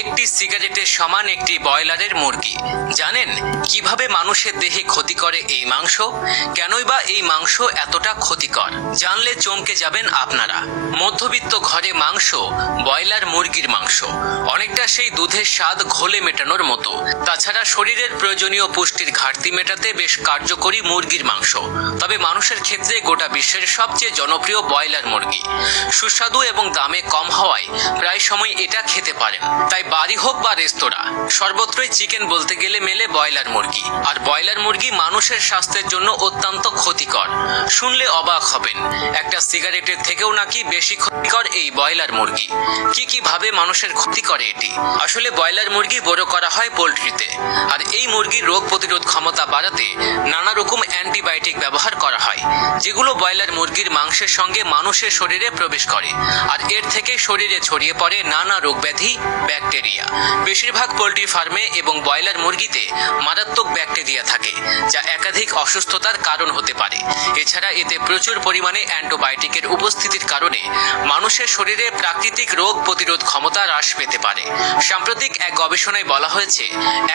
একটি সিগারেটের সমান একটি ব্রয়লারের মুরগি। জানেন কিভাবে মানুষের দেহে ক্ষতি করে এই মাংস? কেনই বা এই মাংস এতটা ক্ষতিকর? জানলে চমকে যাবেন আপনারা। মধ্যবিত্ত ঘরে মাংস, ব্রয়লার মুরগির মাংস অনেকটা সেই দুধের স্বাদ ঘোলে মেটানোর মতো। তাছাড়া শরীরের প্রয়োজনীয় পুষ্টির ঘাটতি মেটাতে বেশ কার্যকরী মুরগির মাংস। তবে মানুষের ক্ষেত্রে গোটা বিশ্বের সবচেয়ে জনপ্রিয় ব্রয়লার মুরগি। সুস্বাদু এবং দামে কম হওয়ায় প্রায় সময় এটা খেতে পারেন। তাই বাড়ি হোক বা রেস্তোরাঁ, সর্বত্রই চিকেন বলতে গেলে মেলে ব্রয়লার মুরগি। আর ব্রয়লার মুরগি মানুষের স্বাস্থ্যের জন্য অত্যন্ত ক্ষতিকর। শুনলে অবাক হবেন, একটা সিগারেটের থেকেও নাকি বেশি ক্ষতিকর এই ব্রয়লার মুরগি। কি ভাবে মানুষের ক্ষতি করে এটি? আসলে ব্রয়লার মুরগি বড় করা হয় পোল্ট্রিতে, আর এই মুরগির রোগ প্রতিরোধ ক্ষমতা বাড়াতে নানা রকম অ্যান্টিবায়োটিক ব্যবহার করা হয়, যেগুলো ব্রয়লার মুরগির মাংসের সঙ্গে মানুষের শরীরে প্রবেশ করে। আর এর থেকে শরীরে ছড়িয়ে পড়ে নানা রোগ ব্যাধি, ব্যাকটেরিয়া। বেশিরভাগ পোল্ট্রি ফার্মে এবং ব্রয়লার মুরগিতে মারাত্মক ব্যাকটেরিয়া থাকে, যা একাধিক অসুস্থতার কারণ হতে পারে। এছাড়া এতে প্রচুর পরিমাণে অ্যান্টিবায়োটিকের উপস্থিতির কারণে মানুষের শরীরে প্রাকৃতিক রোগ প্রতিরোধ ক্ষমতা হ্রাস পেতে পারে। সাম্প্রতিক এক গবেষণায় বলা হয়েছে,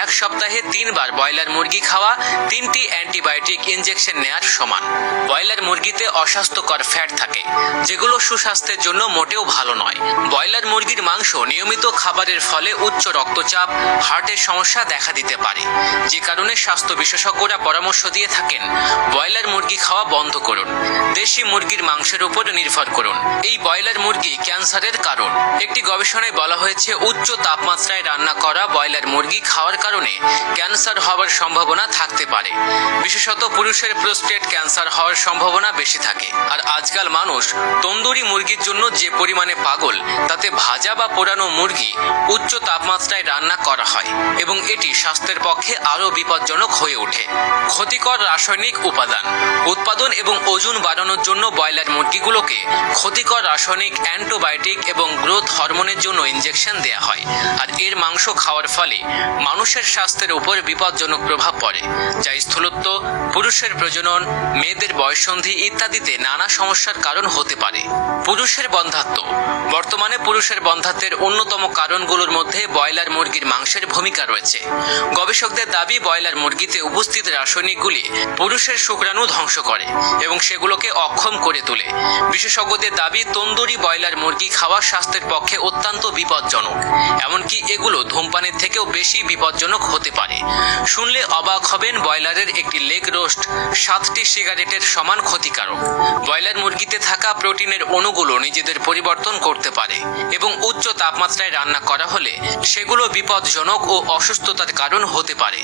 এক সপ্তাহে 3 বার ব্রয়লার মুরগি খাওয়া 3টি অ্যান্টিবায়োটিক ইনজেকশন নেয়ার সমান। ব্রয়লার মুরগিতে অস্বাস্থ্যকর ফ্যাট থাকে, যেগুলো সুস্বাস্থ্যের জন্য মোটেও ভালো নয়। ব্রয়লার মুরগির মাংস নিয়মিত খাবারের ফলে উচ্চ রক্তচাপ, হার্টের সমস্যা দেখা দিতে পারে, যে কারণে স্বাস্থ্য বিশেষজ্ঞরা পরামর্শ দিয়ে থাকেন ব্রয়লার মুরগি খাওয়া বন্ধ করুন। দেশি মুরগির মাংসের উপর নির্ভর করুন। এই ব্রয়লার মুরগি ক্যান্সারের কারণ। একটি গবেষণায় বলা হয়েছে, উচ্চ তাপমাত্রায় রান্না করা ব্রয়লার মুরগি খাওয়ার কারণে ক্যান্সার হওয়ার সম্ভাবনা থাকতে পারে। বিশেষত পুরুষের প্রোস্টেট ক্যান্সার হওয়ার সম্ভাবনা বেশি থাকে। আর আজকাল মানুষ তন্দুরি মুরগির জন্য যে পরিমাণে পাগল, তাতে ভাজা বা পোড়ানো মুরগি উচ্চ তাপমাত্রায় রান্না করা হয় এবং এটি স্বাস্থ্যের পক্ষে আরও বিপজ্জনক হয়ে ওঠে। ক্ষতিকর রাসায়নিক উপাদান উৎপাদন এবং ওজন বাড়ানোর জন্য ব্রয়লার মুরগিগুলোকে ক্ষতিকর রাসায়নিক অ্যান্টিবায়োটিক এবং গ্রোথ হরমোনের জন্য ইনজেকশন দেয়া হয়। আর এর মাংস খাওয়ার ফলে মানুষের স্বাস্থ্যের উপর বিপজ্জনক প্রভাব পড়ে, যা স্থূলত্ব, পুরুষের প্রজনন, মেয়েদের বয়ঃসন্ধি ইত্যাদিতে নানা সমস্যার কারণ হতে পারে। পুরুষের বন্ধ্যাত্ব। বর্তমানে পুরুষের বন্ধ্যাত্বের অন্যতম কারণগুলোর মধ্যে ব্রয়লার মুরগির মাংসের ভূমিকা রয়েছে। গবেষকদের দাবি, ব্রয়লার মুরগিতে উপস্থিত রাসায়নিকগুলি পুরুষের শুক্রাণু ধ্বংস করে এবং সেগুলোকে অক্ষম করে তোলে। বিশেষজ্ঞদের দাবি, তন্দুরি ব্রয়লার মুরগি খাওয়া স্বাস্থ্যের পক্ষে অত্যন্ত বিপজ্জনক। এমনকি এগুলো ধূমপানের থেকেও বেশি বিপজ্জনক হতে পারে। শুনলে অবাক হবেন, ব্রয়লারের একটি লেগ রোস্ট 7টি সিগারেটের সমান ক্ষতিকারক। ব্রয়লার মুরগিতে থাকা প্রোটিনের অণুগুলো নিজেদের পরিবর্তন করতে পারে এবং উচ্চ তাপমাত্রায় রান্না করা হলে সেগুলো বিপজ্জনক ও অসুস্থতার কারণ হতে পারে।